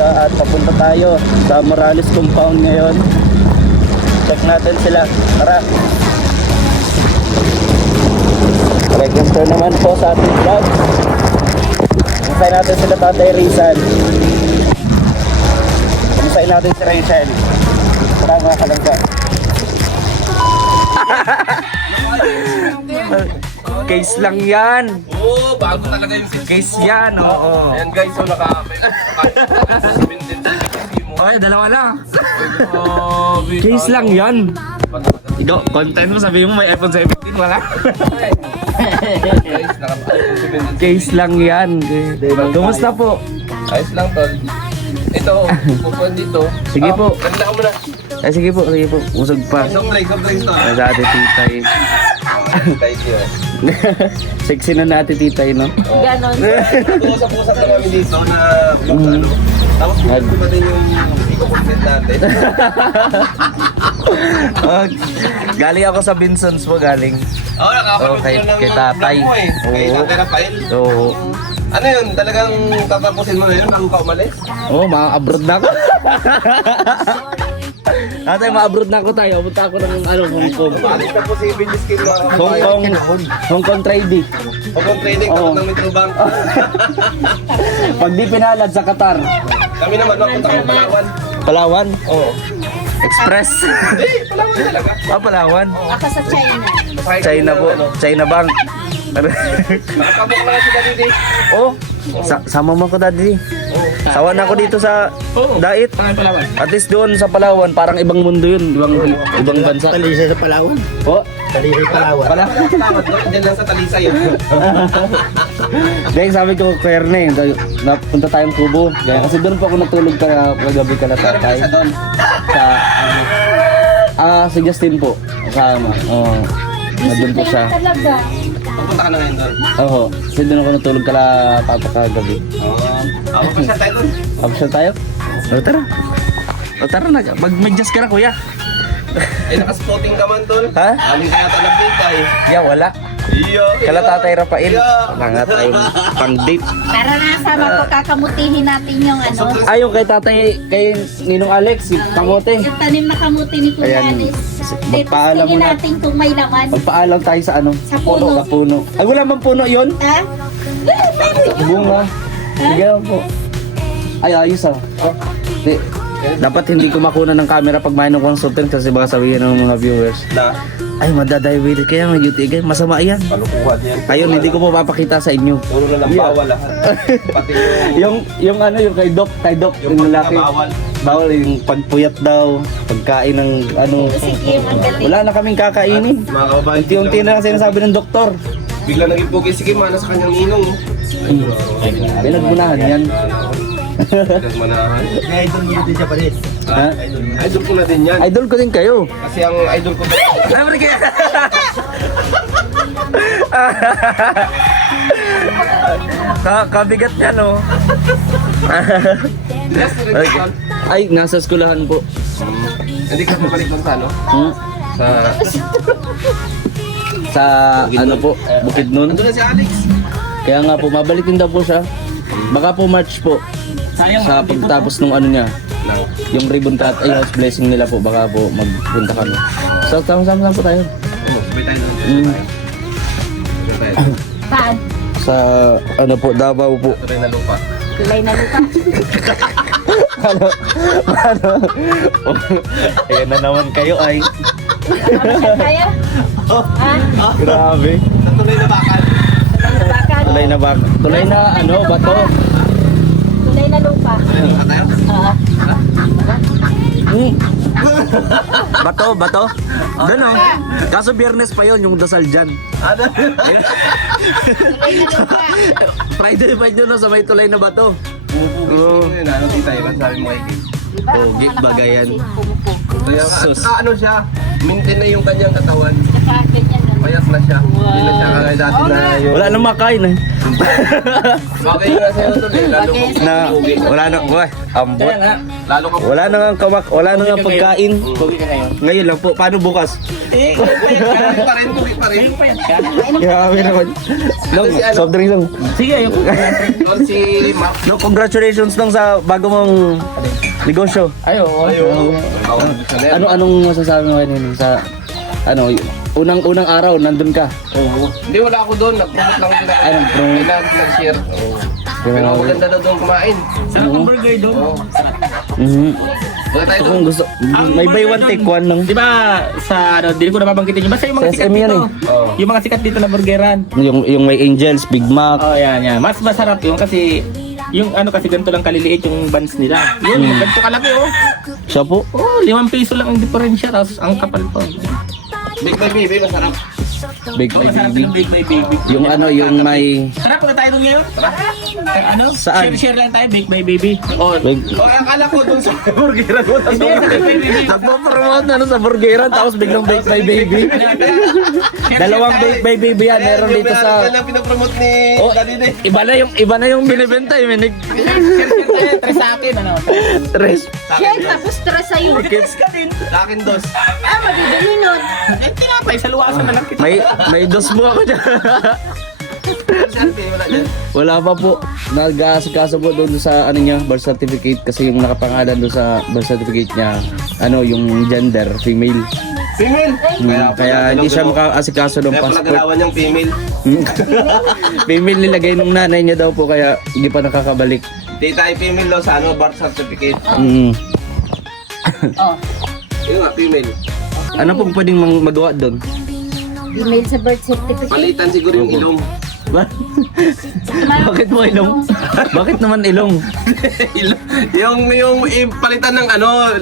umaga at papunta tayo sa Morales compound ngayon. Check natin sila. Tara. Register naman po sa ating vlog. Kumusay natin sila Tatay Rizal. Kumusay natin si Rachel. Tara mga kalangga. Case lang yan. Oo, bago talaga yung system. Case yan, oo. Ayan guys, so Ay, dalawa lang. Case lang yan. Ikaw, content mo, sabi mo may iPhone 17, wala? Case lang yan. Kumusta po? Ayos lang tol. Ito, pupuan dito. Sige po. Ganda ka muna. Ay, sige po, usog pa. Soft drinks to. Sa ate titay. Thank you. Sexy na natin titay, no? Ganon. Usap-usap na kami dito na ano. Tapos pupunta pa din yung i-content natin. Galing ako sa Vincent's po, galing. Oo, nakakapit Okay, ko ng kay tatay. vlog mo eh. Kay Oo. Tatay Rafael. Oo. Ano yun? Talagang tatapusin mo na yun bago ka umalis? Oo, abroad na ako. Tatay, ma-abroad na ako tayo. Punta ako ng Hong Kong. Umalis na po si Vinny Skin mga Hong Kong trading. Hong trading, Oo. tapos ng Metrobank. Pag di pinalad sa Qatar. Kami naman, mapunta kami Palawan. Palawan? Oo. Express? Hindi, Palawan talaga. Palawan? Ako sa China. China po. China Bank. Nakapabok na sila dito. Oh, sama mo ko daddy. Sawa na ako dito sa Dait. At least doon sa Palawan, parang ibang mundo yun. Ibang bansa. Talisay sa Palawan. Po? Talisay Palawan. Palawan, dyan lang sa Talisay. Dahil sabi ko, Kuya Erne, napunta tayong Kubo. Kasi doon po ako natulog kagabi ka na tatay. Isa doon. Si Justin po. Kasama. Oo. Nandun po siya. Talaga. Pupunta ka na ngayon doon. Oo. Kasi doon ako natulog papa kagabi. Oo. Ako pa siya tayo doon. Option tayo? O tara. O tara na. Mag-adjust ka na kuya. Eh, nakaspotting ka man doon. Ha? Amin kaya talabitay. Yeah, wala. Iyo. Kala Tatay Rafael. Wala nga tayong pang-date. Tara na, sama po kakamutihin natin yung ano. Yung kay Tatay, kay Ninong Alex, si Kamote. Yung tanim na kamuti ni Kuya Ayan. Anis. Magpaalam Testingin muna. natin kung may laman. Magpaalam tayo sa ano? Sa puno. Sa puno. Ay, wala bang puno yun? Ha? Bunga. Sige lang po. Ay, ayos ah. Di, dapat hindi ko makuna ng camera pag may ng consultant kasi baka sabihin ng mga viewers. Na, Ay, madadiabetes kaya may UTI. Masama yan. palukuhan yan. Ayun, hindi ko po papakita sa inyo. Puro na lang bawal lahat. Pati yung kay Doc, yung yung lalaki. bawal. Bawal yung pagpuyat daw, pagkain ng ano. Sige, ang galing. Wala na kaming kakainin. Mga kababayan, Unti-unti na lang sinasabi ng doktor. bigla naging pugi si Kim, sa kanyang ninong. Pinagmunahan yan. Nagmanahan. Idol mo din siya pares. Ha? Idol ko na din yan. Idol ko din kayo. Kasi ang idol ko Ay, mali kaya. Kabigat niya, no? Yes, Okay. Ay, nasa skulahan po. Hindi ka pabalik doon sa ano? Hmm? Sa... Sa ano po, Bukidnon. Nandun na si Alex. Kaya nga po, mabalik din daw po siya. Baka po March po. Sa pagtapos nung ano niya, yung ribbon cut, ay house blessing nila po, baka po magpunta kami. So, sama-sama po tayo. Oo, sabay tayo doon. Mm. Sabay tayo. Saan? Sa ano po, Davao po. Tuloy na lupa. Tulay na lupa. Ano? Ayan na naman kayo ay. Saan tayo? Ha? Grabe. Sa tuloy na bakal. Bakal. Tulay na ano, bato. Tulay na lupa. Tuloy na tayo. Ah. Hmm. Bato. Doon oh. Kaso biyernes pa yon yung dasal dyan. Ano? Tulay na lupa. Friday pa yun sa may tulay na bato. Oo. Ano tita yun? Sabi mo kay Kim. Diba? Pogi, Mga bagayan. nakapagod si Pumupo. Kaya Sus. ano siya? Maintain na yung kanyang katawan. Saka ganyan na Payat na siya. Hindi na siya kagaya dati na yung... Wala nang makain eh. Bagay nga sa'yo to eh. Lalo Bagay kung Na wala na, ambot. Lalo ka Wala na nga kamak, wala na nga pagkain. Ngayon lang po, paano bukas? Tugi pa rin. Grabe naman. Long, soft drink lang. Sige, yung doon si Mac. No, congratulations lang sa bago mong negosyo. Anong masasabi mo kanina sa unang araw nandun ka? Hindi, wala ako doon. Nag-promote lang sila. Anong promote? Kailangan ko nag-share. Pero maganda daw doon kumain. Sarap ang burger doon. Mhm. Wala tayo So, doon. kung gusto, may buy one take one lang. Di ba sa ano, hindi ko na mabanggitin yung basta yung mga Sa sikat SM yan dito. Oh. Yung mga sikat dito na burgeran. Yung may Angels, Big Mac. Oh, yan. Mas masarap yung kasi yung ano kasi ganito lang kaliliit yung buns nila. Yun, ganito kalaki oh. Siya po. Oh, 5 piso lang ang diferensya tapos ang kapal pa. Big by baby, masarap. Big Oh, Mac masarap baby. yung big by baby. Yung yung may Sarap na tayo doon ngayon. Ano? Saan? Share lang tayo, big by baby. Oh, big O, akala ko doon sa burgeran mo. hindi yan, big by baby. Nagpo-promote na sa burgeran tapos biglang bake by baby. Dalawang bake by baby yan meron dito sa Yan ang pinapromote ni Oh, Daddy Day. iba na yung binibenta eh. Minig Share tayo, 3 sa akin. Ano? tres. Share, tapos tara sa'yo. Kiss ka din. Sa akin dos. Ah, mabibili nun. Eh, tinapay, sa luwasan na lang kita. May dos mo ako dyan. Siyempre, wala dyan. Wala pa po. Nag-aasikaso po doon sa birth certificate kasi yung nakapangalan doon sa birth certificate niya yung gender, female. Female. Kaya hindi siya makaasikaso ng Kaya pala passport. galawan niyang female. Female nilagay nung nanay niya daw po kaya hindi pa nakakabalik. Tita ay female daw sa birth certificate. Mm. Oh, Yun nga, female. Ano pong pwedeng magawa doon? email sa birth certificate. Palitan siguro yung ilong. Bakit mo ilong? Bakit naman ilong? yung palitan ng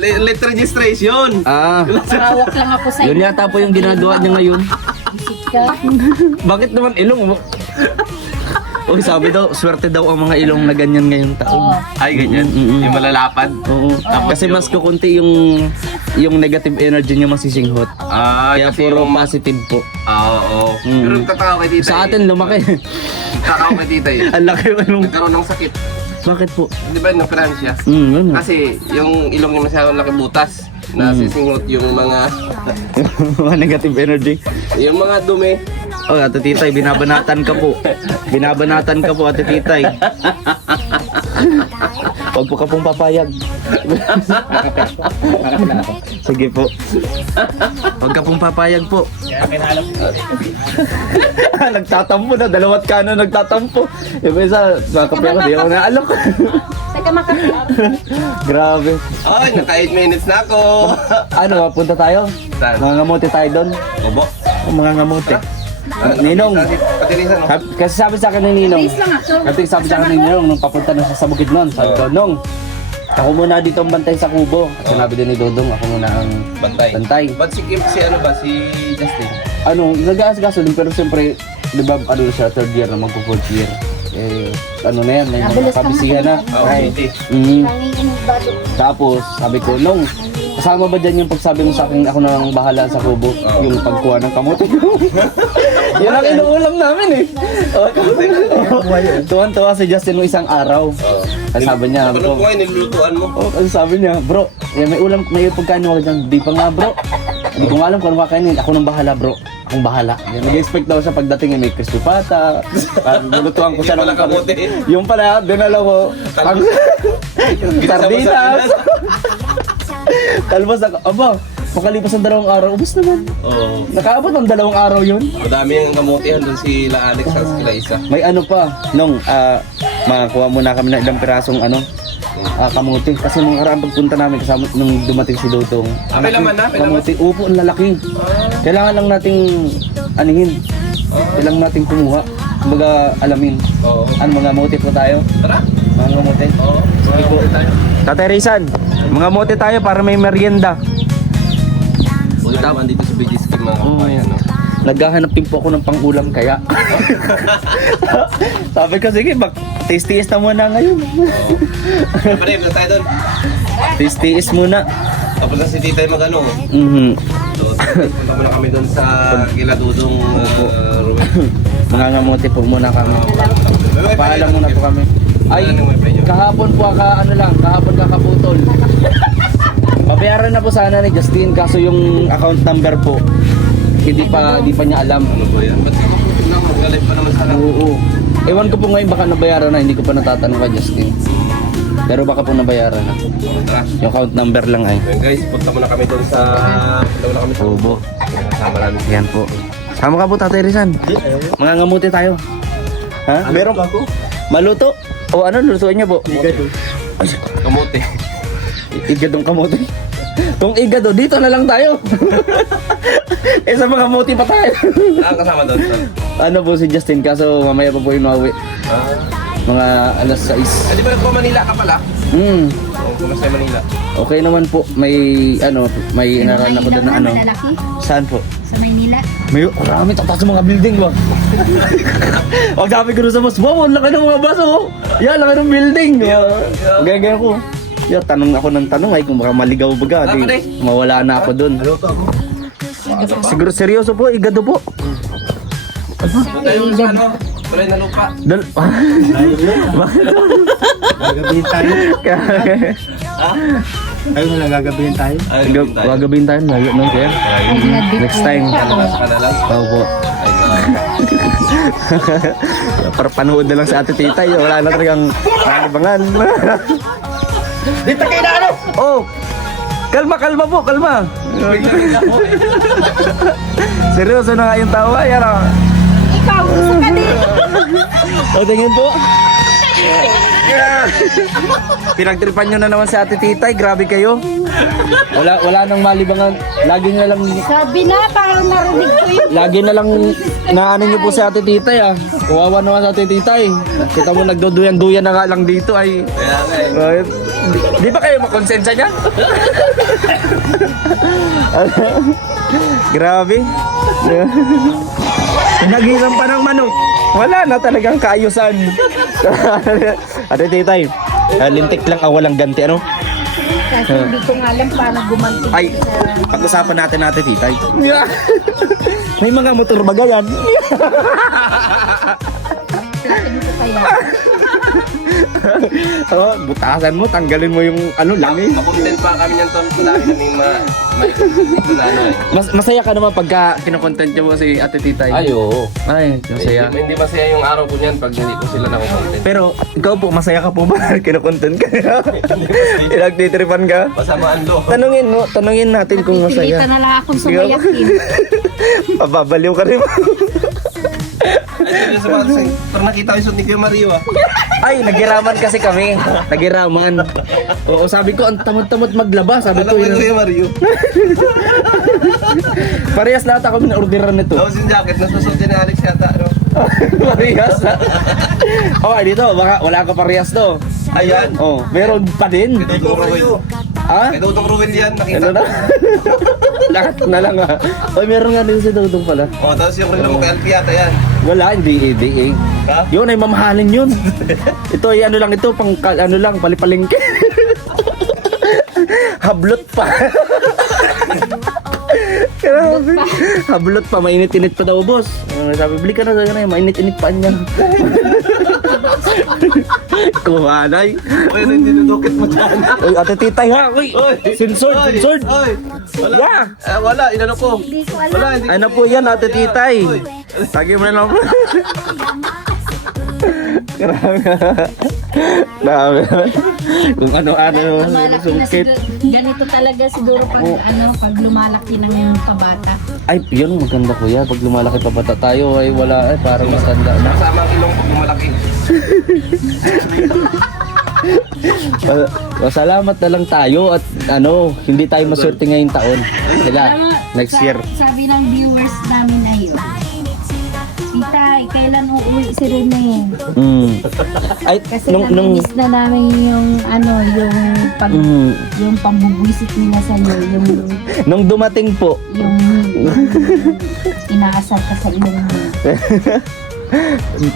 let registration. Ah, Parawak lang ako sa yun yata po yung ginagawa niya ngayon. ka. Bakit naman ilong? Uy, sabi daw, swerte daw ang mga ilong na ganyan ngayong taon. Oo. Ay, ganyan. Mm-mm. Yung malalapad. Oo. Kasi mas kukunti yung negative energy niya masisinghot. Kaya Kasi puro positive po. Oo. Mm. Pero tatakaw kay tita. Sa atin, lumaki. Tatakaw kay tita eh. Ang laki yung ilong. Nagkaroon ng sakit. Bakit po? Di ba napirahan siya? Yun. Kasi yung ilong niya masyadong laki butas. Nasisinghot yung mga Mga negative energy. yung mga dumi. Oh, Ate Titay, binabanatan ka po. Binabanatan ka po, Ate Titay. Huwag po ka pong papayag. Sige po. Huwag ka pong papayag po. Nagtatampo na, dalawat ka na nagtatampo. Yung isa, nakape ako, di ako naalok. Saka makapit. Grabe. Ay, naka 8 minutes na ako. Ano, punta tayo? Saan? Mga ngamote tayo doon. Obo. Mga ngamote. Ninong. Patirisan, no? Kasi sabi sa akin ni Ninong. Please lang ako. Kasi sabi sa akin ni Ninong, nung papunta na siya sa bukid nun. Sabi ko, Nong, ako muna dito ang bantay sa kubo. Sinabi din ni Dodong, ako muna ang Bantay. bantay. Ba't si Justin? Ano, nag-aasikaso din, pero siyempre, di ba, siya, third year na magpo-fourth year. Ano na yan, may mga Mabilis ka kabisihan na. Oo, Ay. hindi. Nangingin bago. Tapos, sabi ko, Nong, kasama ba dyan yung pagsabi mo sa akin, ako na lang bahala sa kubo, yung pagkuha ng kamote? Yun ang inuulam namin eh. Tuwan-tuwa si Justin nung isang araw. Kasi sabi niya, Ano bro, po ngayon, nilulutuan mo? kasi sabi niya, bro, may pagkain mo dyan, di pa nga bro. Hindi ko nga alam kung ano kakainin, ako nang bahala bro. Akong bahala. Nag-expect daw siya pagdating may crispy pata. Lulutuan ko siya Hindi pala ng kamote. Yung pala, dinala ko. Ang sardinas. Kalbas ako. Aba, makalipas ang 2 araw, ubos naman. Oo. Nakaabot ang 2 araw yun. Madami ang kamotihan doon si La Alex at sila isa. May ano pa, Nong, makakuha muna kami ng ilang pirasong kamuti. Kasi nung karaan pagpunta namin kasama nung dumating si Dodong. May laman na? May laman? Kamuti, upo, ang lalaki. Kailangan lang nating anihin. Kailangan nating kumuha. Kumbaga alamin. Oo. Ano, mga mote po tayo? Tara. Mga mote. Oo. Sige po. Tatay Rizan, mga mote tayo para may merienda. Wala naman dito sa BG's Team mga kabayan. No? Naghahanap din po ako ng pangulam kaya. Sabi ko, sige, tiis-tiis na muna ngayon. Pare, na tayo doon. Tiis-tiis muna. Tapos na si Tita yung mag-ano. Mhm. So, punta muna kami doon sa kila Dudong Ruben. Mangangamuti po muna kami. Paalam muna po kami. Ay, kahapon po kahapon kakaputol. Babayaran na po sana ni Justin kaso yung account number po hindi pa niya alam. Ano ba yan? Ba't kapaputol na? Mag-live pa naman sana. Oo. Ewan ko po ngayon baka nabayaran na, hindi ko pa natatanong kay Justin. Pero baka po nabayaran na. Tara. Yung account number lang ay. Ayun guys, punta muna kami doon sa... Punta muna kami sa Ubo. Kasama namin. Yan po. Sama ka po Tatay Rizan. Mangangamuti tayo. Ha? Meron pa ako. maluto? O ano lutuin niyo po? Igado. Kamote. Igadong kamote. Kung igado, dito na lang tayo. Sa mga muti pa tayo. Kasama doon. Ano po si Justin, kaso mamaya pa po yung nauwi. Mga alas 6. Di ba nagpa-Manila ka pala? Kumusta yung Manila? Okay naman po. May inaran ako doon na ano. Malalaki Saan po? sa Maynila. May marami tatas sa mga building ba? Ang sabi ko sa boss, wow, ang laki ng mga baso. Yan, laki ng building. Gaya ko. Yeah, tanong ako ng tanong ay kung baka maligaw baga. Di, mawala na ako doon. Ano pa ako? Siguro seryoso po, igado po. Tayo sa ano? Tuloy na lupa. Bakit? Gagabihin tayo. Ayun na lang, gagabihin tayo. Gagabihin tayo, layo nun kaya. Next time. Palabas ka na lang. Opo. Para panood na lang sa ate titay. Wala na talagang panibangan. Dito kayo na ano? Oh! Kalma po, kalma. Seryoso na nga yung tawa. Yan o. Ikaw, gusto ka din. O, tingin po. Pinagtripan nyo na naman si ate titay. Grabe kayo. Wala nang malibangan. Lagi na lang... Sabi na, parang narinig ko yun. Lagi na lang naano niyo po si ate titay ah. Kawawa naman sa ate titay. Kita mo nagduduyan-duyan na nga lang dito ay. Ay, di ba kayo makonsensya niya? Grabe. Nagiram pa ng manok. Wala na talagang kaayusan. Ate titay, lintik lang walang ganti ano? Kasi hindi ko nga alam paano gumanti. Ay, pag-usapan natin ate titay. May mga motor ba yan? Hindi ko kaya. Oh, butasan mo, tanggalin mo yung langis. Makontent pa kami niyan, Tom. Dami naming may dito na ano eh. Masaya ka naman pagka kinokontent niyo po si ate titay. Ay, oo. Ay, masaya. Hindi masaya yung araw ko niyan pag hindi ko sila nakukontent. Pero ikaw po, masaya ka po ba? Kinokontent ka? Pinagtitripan ka? Masamaan lo. Tanungin natin kung masaya. Pipilitan na lang akong sumayakin. Pababaliw ka rin. Ay, parang nakita ko yung suit ni Kuya Mario ah. Ay, nagiraman kasi kami. Nagiraman. Oo, sabi ko, ang tamad-tamad maglaba. Sabi Alam ko, ko yung Kuya Mario. parehas lahat ako min-orderan nito. Tapos yung jacket, nasusuot ni Alex yata. No? Parehas. Okay, dito, baka wala ka parehas to. Ayan. Oh, meron pa din. Kay Dudong Ruel. Ha? Kay Dudong Ruel yan, nakita Ano ko. na? Lahat na lang ah. Oy, meron nga din si Dudong pala. Oh, tapos yung rin mo kay Alfie yata yan. Wala, hindi eh. Ha? Yun ay mamahalin yun. Ito ay ano lang ito, palipalingke. Hablot pa. Grabe. Hablot pa, mainit-init pa daw, boss. Sabi, bili ka na ganyan, mainit-init pa niyan. Kuhanay. Uy, ano yung dinudukit mo dyan? Uy, ate titay ha. Uy, censored. Oy, wala. Yeah. Wala, inano ko. Hindi ko alam. Wala, hindi. Ano po yan, ate titay? Tagi mo na lang po. Grabe. Kung ano-ano Lumalaki na sungkit. ganito talaga siguro pag lumalaki ng pabata. Ay, yun, maganda po yan. Pag lumalaki pa bata tayo, ay wala, parang matanda na. Kasama ang ilong pag malaki. Masalamat na lang tayo at hindi tayo maswerte ngayong taon. Sila, next year. Sabi ng viewers namin ay, Titay, kailan uuwi si Rene? Ay, Kasi namiss na namin yung yung pambubwisit nila sa iyo, nung dumating po, yung inaasar ka sa ilong mo.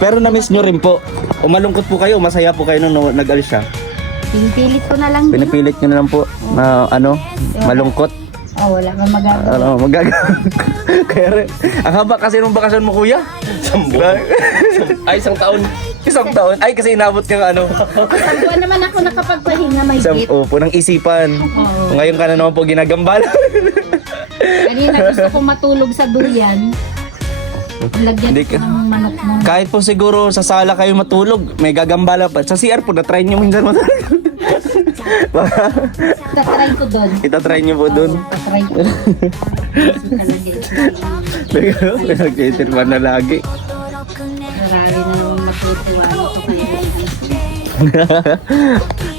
pero na-miss nyo rin po. O malungkot po kayo, masaya po kayo nung nag-alis siya. Pinipilit ko na lang din. Pinipilit nyo na lang po na malungkot. Oh, wala kang magagawa. Ano, Kaya rin, ang haba kasi nung bakasyon mo, kuya. Ay, isang taon. Isang taon. Ay, kasi inabot kang ano. Isang buwan naman ako nakapagpahinga, may Isang, git. po, ng isipan. Oo. Ngayon ka na naman po ginagambala. Kanina gusto ko matulog sa duyan. Lagyan Hindi ko ka- ng manok mo. Kahit po siguro sa sala kayo matulog, may gagambala pa. Sa CR po, na-try nyo minsan matulog. Tatry ko doon. Itatry nyo po dun. Tatry ko. Nag-cater na lagi. Marami na yung natutuwa ko kayo.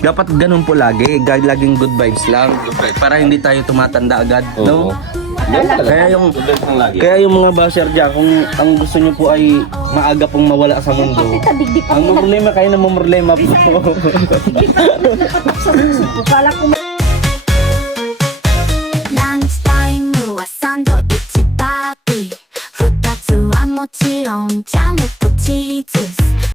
Dapat ganun po lagi. Laging good vibes lang. Para hindi tayo tumatanda agad. No? Kaya yung Ang lagi. Kaya yung mga basher dyan, kung ang gusto nyo po ay maaga pong mawala sa mundo, Tadigdig ang ako. problema kayo na mamroblema po. Nakatok sa puso ko. Kala ko ランチタイムはサンドイッチパーティー2つはもちろんジャム